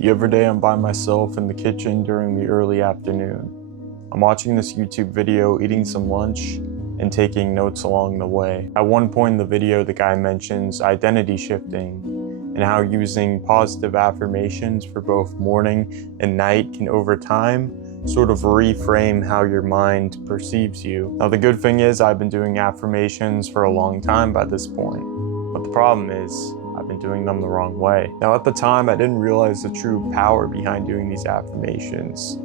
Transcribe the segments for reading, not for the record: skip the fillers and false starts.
The other day I'm by myself in the kitchen during the early afternoon. I'm watching this YouTube video, eating some lunch, and taking notes along the way. At one point in the video, the guy mentions identity shifting and how using positive affirmations for both morning and night can over time sort of reframe how your mind perceives you. Now the good thing is I've been doing affirmations for a long time by this point, but the problem is I've been doing them the wrong way. Now at the time I didn't realize the true power behind doing these affirmations,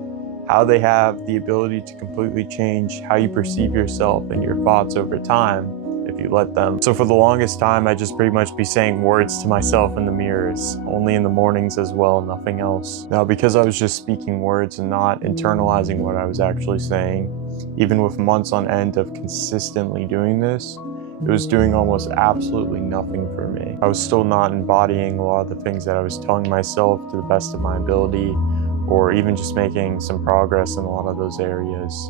how they have the ability to completely change how you perceive yourself and your thoughts over time if you let them. So for the longest time I just pretty much be saying words to myself in the mirrors, only in the mornings as well, nothing else. Now because I was just speaking words and not internalizing what I was actually saying, even with months on end of consistently doing this, it was doing almost absolutely nothing for me. I was still not embodying a lot of the things that I was telling myself to the best of my ability, or even just making some progress in a lot of those areas.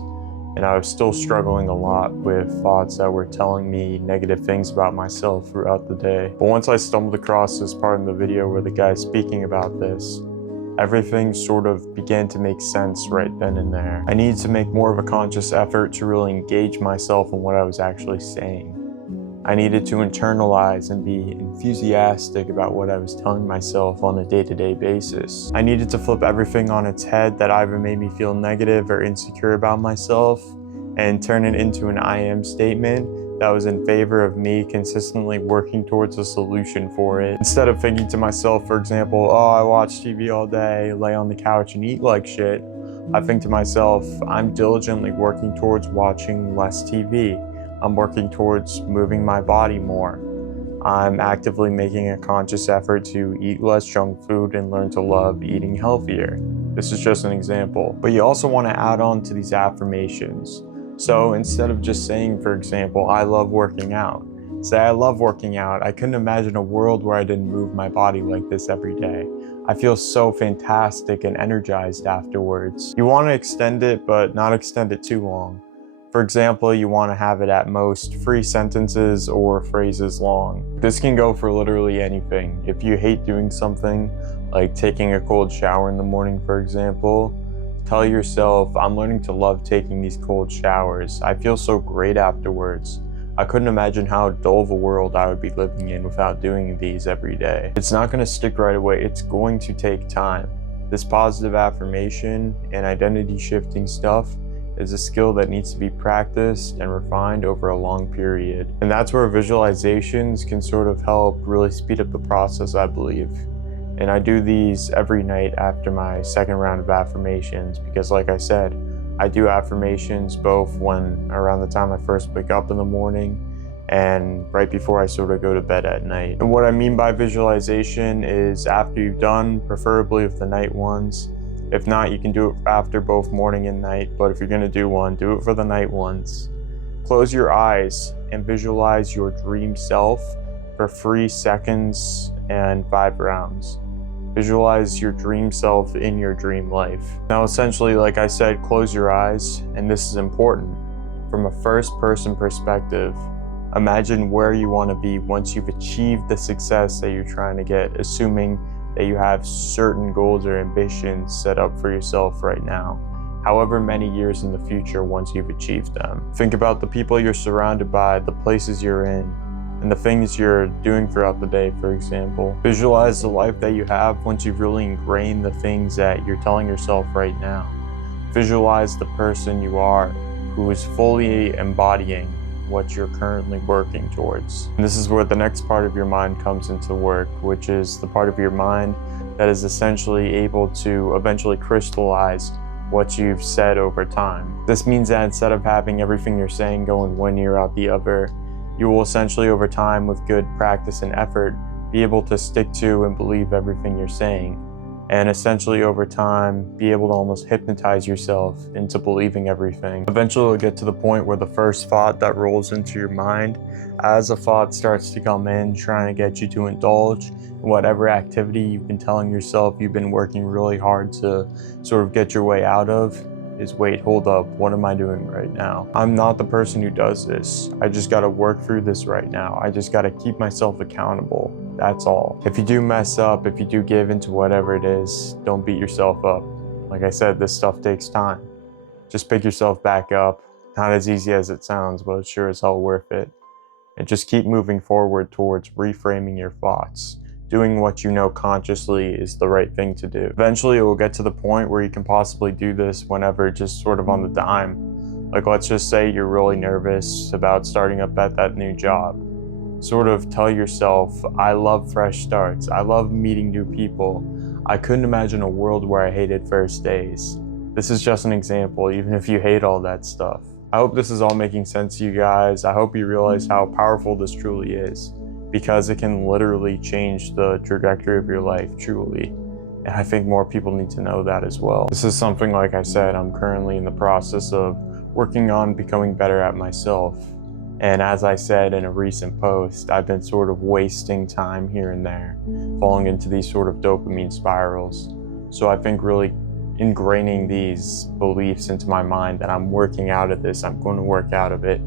And I was still struggling a lot with thoughts that were telling me negative things about myself throughout the day. But once I stumbled across this part in the video where the guy's speaking about this, everything sort of began to make sense right then and there. I needed to make more of a conscious effort to really engage myself in what I was actually saying. I needed to internalize and be enthusiastic about what I was telling myself on a day-to-day basis. I needed to flip everything on its head that either made me feel negative or insecure about myself and turn it into an I am statement that was in favor of me consistently working towards a solution for it. Instead of thinking to myself, for example, oh, I watch TV all day, lay on the couch and eat like shit, I think to myself, I'm diligently working towards watching less TV. I'm working towards moving my body more. I'm actively making a conscious effort to eat less junk food and learn to love eating healthier. This is just an example. But you also want to add on to these affirmations. So instead of just saying, for example, I love working out, say I love working out. I couldn't imagine a world where I didn't move my body like this every day. I feel so fantastic and energized afterwards. You want to extend it, but not extend it too long. For example, you want to have it at most 3 sentences or phrases long. This can go for literally anything. If you hate doing something, like taking a cold shower in the morning, for example, tell yourself, I'm learning to love taking these cold showers. I feel so great afterwards. I couldn't imagine how dull of a world I would be living in without doing these every day. It's not going to stick right away. It's going to take time. This positive affirmation and identity shifting stuff is a skill that needs to be practiced and refined over a long period. And that's where visualizations can sort of help really speed up the process, I believe. And I do these every night after my second round of affirmations because, like I said, I do affirmations both when around the time I first wake up in the morning and right before I sort of go to bed at night. And what I mean by visualization is after you've done, preferably with the night ones. If not, you can do it after both morning and night, but if you're gonna do one, do it for the night ones. Close your eyes and visualize your dream self for 3 seconds and 5 rounds. Visualize your dream self in your dream life. Now, essentially, like I said, close your eyes, and this is important. From a first-person perspective, imagine where you want to be once you've achieved the success that you're trying to get, assuming that you have certain goals or ambitions set up for yourself right now, however many years in the future once you've achieved them. Think about the people you're surrounded by, the places you're in, and the things you're doing throughout the day, for example. Visualize the life that you have once you've really ingrained the things that you're telling yourself right now. Visualize the person you are who is fully embodying what you're currently working towards. And this is where the next part of your mind comes into work, which is the part of your mind that is essentially able to eventually crystallize what you've said over time. This means that instead of having everything you're saying go in one ear out the other, you will essentially over time, with good practice and effort, be able to stick to and believe everything you're saying. And essentially over time, be able to almost hypnotize yourself into believing everything. Eventually you'll get to the point where the first thought that rolls into your mind, as a thought starts to come in, trying to get you to indulge in whatever activity you've been telling yourself you've been working really hard to sort of get your way out of, is wait, hold up, what am I doing right now? I'm not the person who does this. I just gotta work through this right now. I just gotta keep myself accountable. That's all. If you do mess up, if you do give into whatever it is, don't beat yourself up. Like I said, this stuff takes time. Just pick yourself back up. Not as easy as it sounds, but it's sure as hell worth it. And just keep moving forward towards reframing your thoughts, doing what you know consciously is the right thing to do. Eventually it will get to the point where you can possibly do this whenever, just sort of on the dime. Like, let's just say you're really nervous about starting up at that new job. Sort of tell yourself, I love fresh starts. I love meeting new people. I couldn't imagine a world where I hated first days. This is just an example, even if you hate all that stuff. I hope this is all making sense to you guys. I hope you realize how powerful this truly is, because it can literally change the trajectory of your life, truly. And I think more people need to know that as well. This is something, like I said, I'm currently in the process of working on becoming better at myself. And as I said in a recent post, I've been sort of wasting time here and there, falling into these sort of dopamine spirals. So I think really ingraining these beliefs into my mind that I'm working out of this, I'm going to work out of it,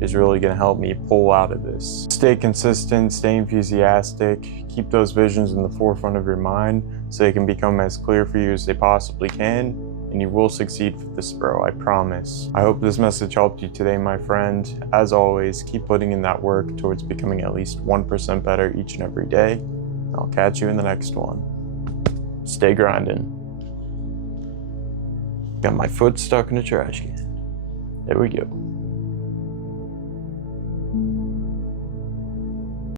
is really going to help me pull out of this. Stay consistent, stay enthusiastic, keep those visions in the forefront of your mind so they can become as clear for you as they possibly can, and you will succeed with this, bro, I promise. I hope this message helped you today, my friend. As always, keep putting in that work towards becoming at least 1% better each and every day. I'll catch you in the next one. Stay grinding. Got my foot stuck in a trash can. There we go.